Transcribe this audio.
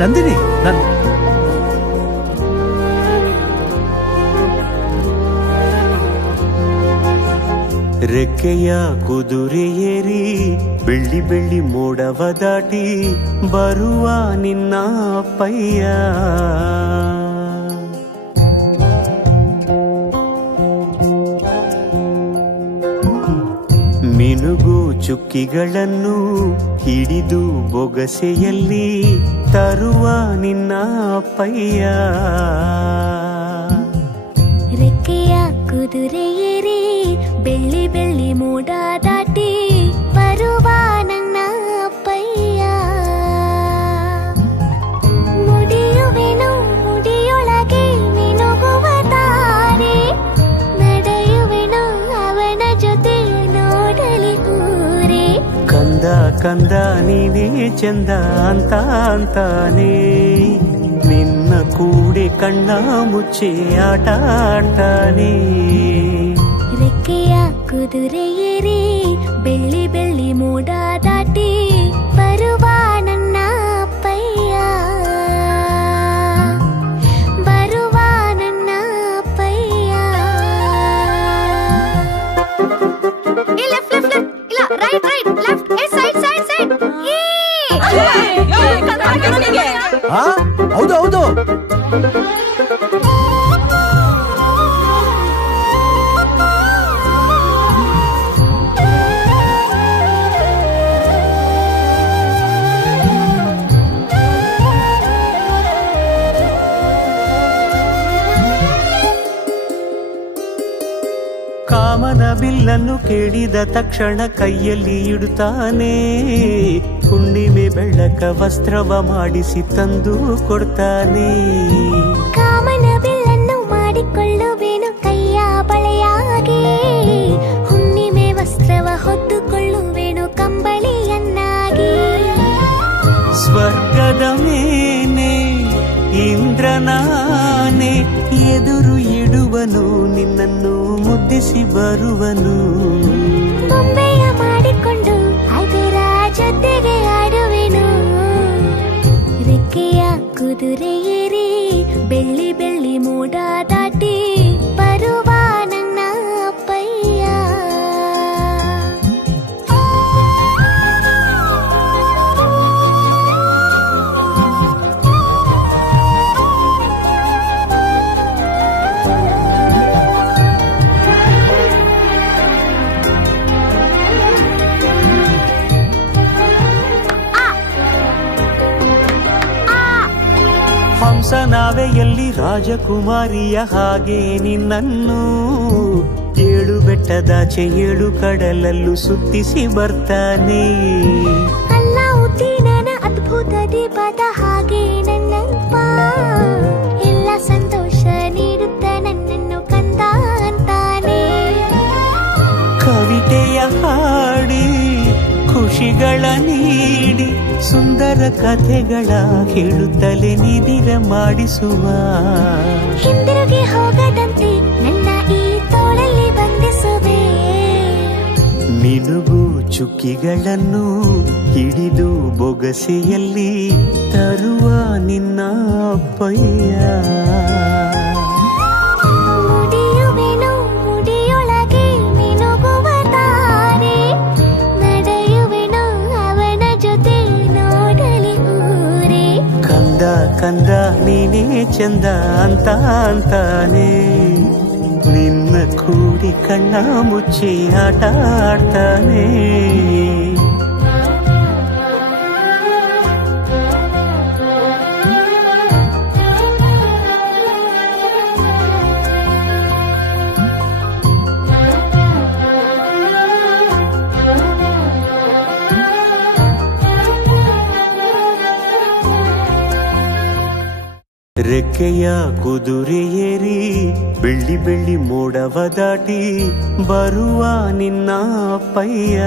ನಂದಿನಿ, ರೆಕ್ಕೆಯ ಕುದುರೆ ಏರಿ ಬೆಳ್ಳಿ ಬೆಳ್ಳಿ ಮೋಡವ ದಾಟಿ ಬರುವ ನಿನ್ನ ಅಪ್ಪಯ್ಯ. ಮಿನುಗು ಚುಕ್ಕಿಗಳನ್ನು ಹಿಡಿದು ಬೊಗಸೆಯಲ್ಲಿ ತರುವ ನಿನ್ನ ಅಪ್ಪಯ್ಯ. ರೆಕ್ಕೆಯ ಕುದುರೆ ಏರಿ ಬೆಳ್ಳಿ ಬೆಳ್ಳಿ ಮೋಡ ದಾಟಿ ಬರುವ ನನ್ನ ಅಪ್ಪಯ್ಯ. ಮುಡಿಯುವೆನು ಮುಡಿಯೊಳಗೆ ಮಿನುಗುವ ತಾರೆ, ನಡೆಯುವೆನು ಅವನ ಜೊತೆ ನೋಡಲಿ ಊರೇ. ಕಂದ ಕಂದ ನೀನೇ ಚಂದ ಅಂತ ಅಂತಾನೆ, ನಿನ್ನ ಕೂಡೆ ಕಣ್ಣ ಮುಚ್ಚೆ ಆಟ ಆಡ್ತಾನೆ. ರೆಕ್ಕೆಯ ಕುದುರೆ ಏರಿ ಬೆಳ್ಳಿ ಬೆಳ್ಳಿ ಮೋಡ ದಾಟಿ ಬರುವ ನನ್ನ ಅಪ್ಪಯ್ಯ. ಬರುವ ನನ್ನ ಅಪ್ಪಯ್ಯ. ಹೌದು ಹೌದು. ಕಾಮನ ಬಿಲ್ಲನ್ನು ಕೇಳಿದ ತಕ್ಷಣ ಕೈಯಲ್ಲಿ ಇಡುತ್ತಾನೆ, ಹುಣ್ಣಿಮೆ ಬೆಳಕ ವಸ್ತ್ರವ ಮಾಡಿಸಿ ತಂದು ಕೊಡ್ತಾನೆ. ಕಾಮನ ಬಿಲ್ಲನ್ನು ಮಾಡಿಕೊಳ್ಳುವೆನು ಕೈಯ ಬಳೆಯಾಗಿ, ಹುಣ್ಣಿಮೆ ವಸ್ತ್ರವ ಹೊತ್ತುಕೊಳ್ಳುವೆನು ಕಂಬಳಿಯನ್ನಾಗಿ. ಸ್ವರ್ಗದ ಮೇಲೆ ಇಂದ್ರನಾನೆ ಎದುರು ಇಡುವನು, ನಿನ್ನನ್ನು ಮುದ್ದಿಸಿ ಬರುವನು. ಬೊಂಬೆಯ ಮಾಡಿಕೊಂಡು ಅದರ ಜೊತೆಗೆ ಆಡುವೆನು. ರೆಕ್ಕೆಯ ಕುದುರೆ ಏರಿ ಬೆಳ್ಳಿ ಬೆಳ್ಳಿ ಮೋಡ ದಾಟಿ ಬರುವ ನನ್ನ ಅಪ್ಪಯ್ಯ. ಹಂಸನಾವೆಯಲ್ಲಿ ರಾಜಕುಮಾರಿಯ ಹಾಗೆ ನಿನ್ನನ್ನು ಏಳು ಬೆಟ್ಟದಾಚೆ ಏಳು ಕಡಲಲ್ಲೂ ಸುತ್ತಿಸಿ ಬರ್ತಾನೆ. ಅಲ್ಲಾವುದ್ದೀನನ ಅದ್ಭುತ ದೀಪದ ಹಾಗೆ ನನ್ನಪ್ಪ ಎಲ್ಲ ಸಂತೋಷ ನೀಡುತ್ತ ನನ್ನನ್ನು ಕಂದ ಅಂತಾನೆ. ಕವಿತೆಯ ಹಾಡಿ ಖುಷಿಗಳ ನೀಡಿ ಸುಂದರ ಕಥೆಗಳ ಹೇಳುತ್ತಲೇ ನಿಧಿರ ಮಾಡಿಸುವ. ಹಿಂದಿರುಗಿ ಹೋಗದಂತೆ ನನ್ನ ಈ ತೋಳಲ್ಲಿ ಬಂಧಿಸುವೆ. ಮಿನುಗು ಚುಕ್ಕಿಗಳನ್ನು ಹಿಡಿದು ಬೊಗಸೆಯಲ್ಲಿ ತರುವ ನಿನ್ನ ಅಪ್ಪಯ್ಯ. ಮುಡಿಯುವೆನು ಮುಡಿಯೊಳಗೆ ಮಿನುಗುವ ತಾರೆ, ನಡೆಯುವೆನು ಅವನ ಜೊತೆ ನೋಡಲಿ ಊರೇ. ಕಂದ ಕಂದ ನೀನೇ ಚಂದ ಅಂತ ಅಂತಾನೆ, ನಿನ್ನ ಕೂಡಿ ಕಣ್ಣ ಮುಚ್ಚಿ ಆಟ ಆಡ್ತಾನೆ. ರೆಕ್ಕೆಯ ಕುದುರೆ ಏರಿ ಬೆಳ್ಳಿ ಬೆಳ್ಳಿ ಮೋಡವ ದಾಟಿ ಬರುವ ನಿನ್ನ ಅಪ್ಪಯ್ಯ.